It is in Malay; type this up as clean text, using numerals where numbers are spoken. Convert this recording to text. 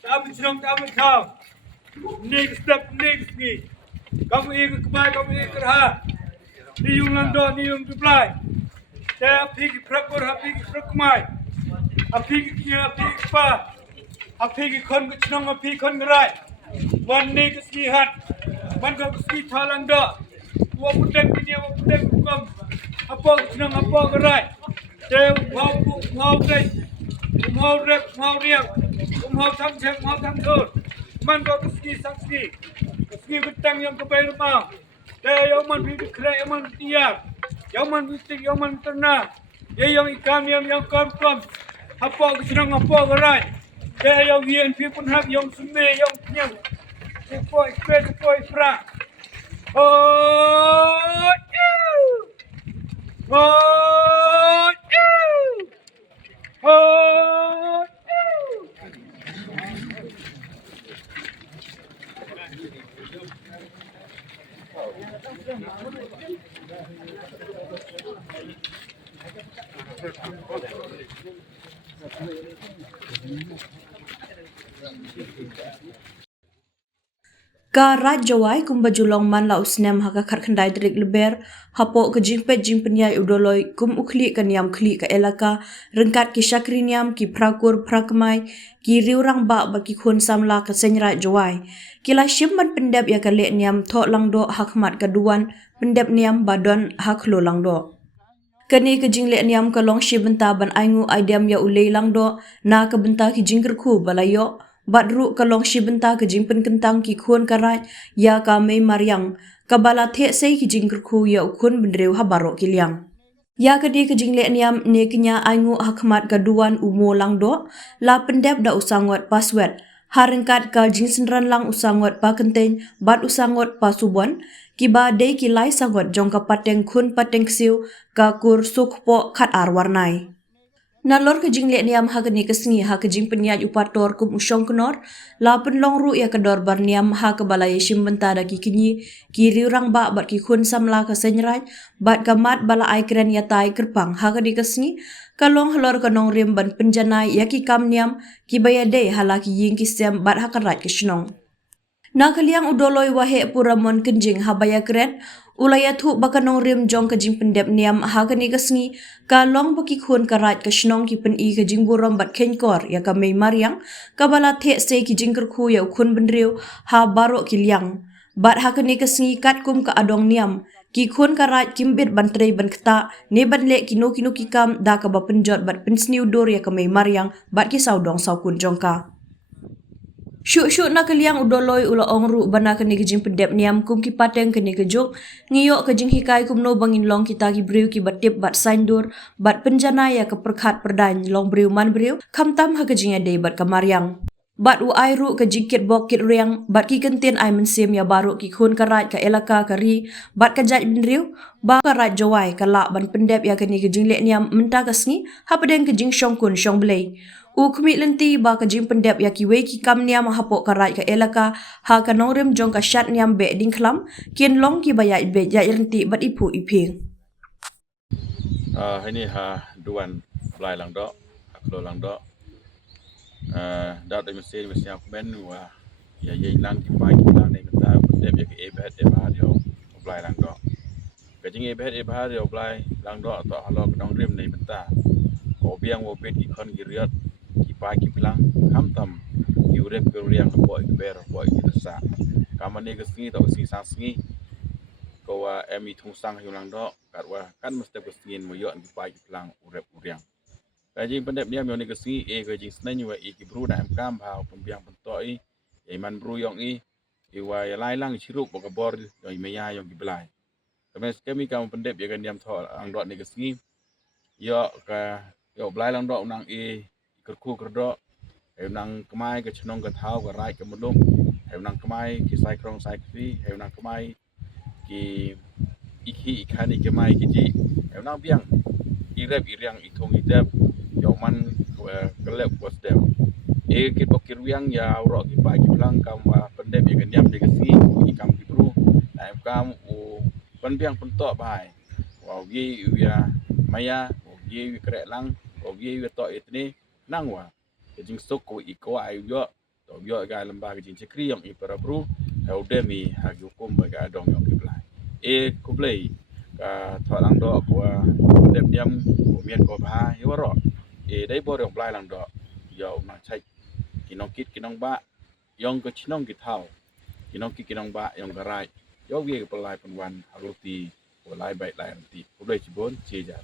Tamu senang tamu kau. Next step next ni. Kamu ikut kebai kamu ikut kerha. Ni yung lando ni yung supply. Saya pergi prakor pergi prakmai. Pergi kia pergi pa. Pergi kon senang pergi kon gerai. Man ni kesihat. Man kau kesih thalang dah. Wa putek ni wa putek hukum. Apa senang apa gerai. Saya mau deh. Mau rep mau riang. Mau tham cek mau tham tur. Man kau kesih saksi. Kesih betang yang kebai rumah. Saya yang man pergi kerai yang man tiap. Yang man bisik yang man ternak. Yang ikan yang kom. Apa senang apa gerai. Saya yang VNP pun hab yang sungai yang kenyang. Sepoi pra. Oh, Ka rat jawai kum bajulong man la usnem haka khandai drik leber hapo ke jingpet jingpenyai udoloi kum ukhli kaniam khli ka elaka rengkat ki shakriniam ki prakur prakmai ki riurang ba ki khun samla ka senra jawai kila shimman pendep ya ka le niam tho langdo hakmat kaduan pendep niam badon haklo langdo kani ke jingle niam ka long shibenta ban aingu aidam ya ulei langdo na ka benta ki jingkerku balayo Badru kalong shibenta ke jingpen kentang ki khun karai ya ka mei mariang kabala the sei ki jingkerku ya ukun bendreu habaro kiliang ya ke di ke jingle niam ne kenya aingu hakmat kaduan umo langdo la pendep da usangot password harengkat ka jingsenran lang usangot pa kenten bat usangot pa subon kiba dei ki lai sangot jong ka pateng khun pateng siu ka kur sukpo khat ar warnai Nalor ke jing le niam ha ke sengi ha ke jing penyat upator kum usong kenor la penlong ru ya kedor bar niam ha ke balai shimbenta da ki kinyi kiri orang ba bat ki khun samla ka senrai bat kamat bala ai kren ya tai kerpang ha ke sengi kalong halor ka nong rim ban penjanai ya ki kam niam ki bayade hala ki ying ki sem bat ha karat ki shnong na kaliang udoloi wahe puramon kenjing habaya kren ulaya thu bakanong rim jong ka jing pendep niam ha ka ni kasngi ka long baki khun karat ka shnong ki pen i ka jing buram bat khen kor ya ka mei mariang ka bala the se ki jing kerkhu ya khun bendriu ha baro kiliang bat ha ka ni kasngi kat kum ka adong niam ki khun karat kimbit ban trei ban kta ne ban le kino ki kam da ka ba penjot bat pensni udor ya ka mei mariang bat ki saudong saukun jongka Syuk na kaliang udoloi ula ongru bana kene kejing pendep niam kum ki pateng kene kejok ngiyok kejing hikai kum no bangin long kita ki briu ki batip bat saindur bat penjana ya ke perkhat perdan long briu man briu kamtam ha kejing ade bat kamariang bat u airu ke jikit bokit riang bat ki kentin ai mensim ya baru ki khun karat ka elaka kari bat ka jat binriu ba karat jawai kala ban pendep ya kene kejing le niam menta kasngi ha pedeng kejing shongkun shong blei Ukmi lenti ba ka jing pendep ya ki we ki kam niam hapok karai ka elaka ha ka nongrim jong ka shat niam be ding khlam kin long ki baya be ya lenti bat ipu iping ini ha duan blai lang do aklo lang do da de mesin aku ben wa ya ye lang ki pai ki lang ne ta pendep ya ki e bet e ba dio blai lang do ka jing e bet e ba dio blai lang do to halo ka nongrim nei benta o biang wo bet ki khon ki riat ki pai ki bilang kam tam ki urep ke riang ko ki ber ko ki rasa kamane ke singi to si sang singi ko wa emi thung sang hilang do kat wa kan mesti ke singin mo yo ki pai ki bilang urep uriang ka jing pendep dia mi ke singi e ke jing snai wa i ki bru na am kam ha pembiang pentoi e man bru yong i wa ya lai lang chiruk bo ka bor yo i meya yong ki belai kemes kemi kam pendep ya kan diam tho ang do ni ke singi yo blai lang do nang e kerku kerdo nang kemai ke chnong ke thau ke rai ke mudum nang kemai ki sai krong sai kri nang kemai ki ikhi ikhani kemai ki ji nang biang irep iriang ithong idep yoman kelep was dem e ki pokir wiang ya ro ki pai ki plang kam pendep ye gendam de kesi ikam ki bru na kam u pen biang pen to bai wa gi ya maya ye wi krek lang ye wi to itni nang wa jing sok ko iko ai yo to yo ga lembaga jing sekri yang ipara bru au demi ha hukum baga dong yang kiblai kublai ka tholang do ko dem diam ko mien ko ba yoro dai bo rong blai lang do yo ma chai kinong kit kinong ba yong ko chinong ki thau kinong kit kinong ba yong garai yo wi ko lai pun wan haluti ko lai bai lai ti kublai chibon che ja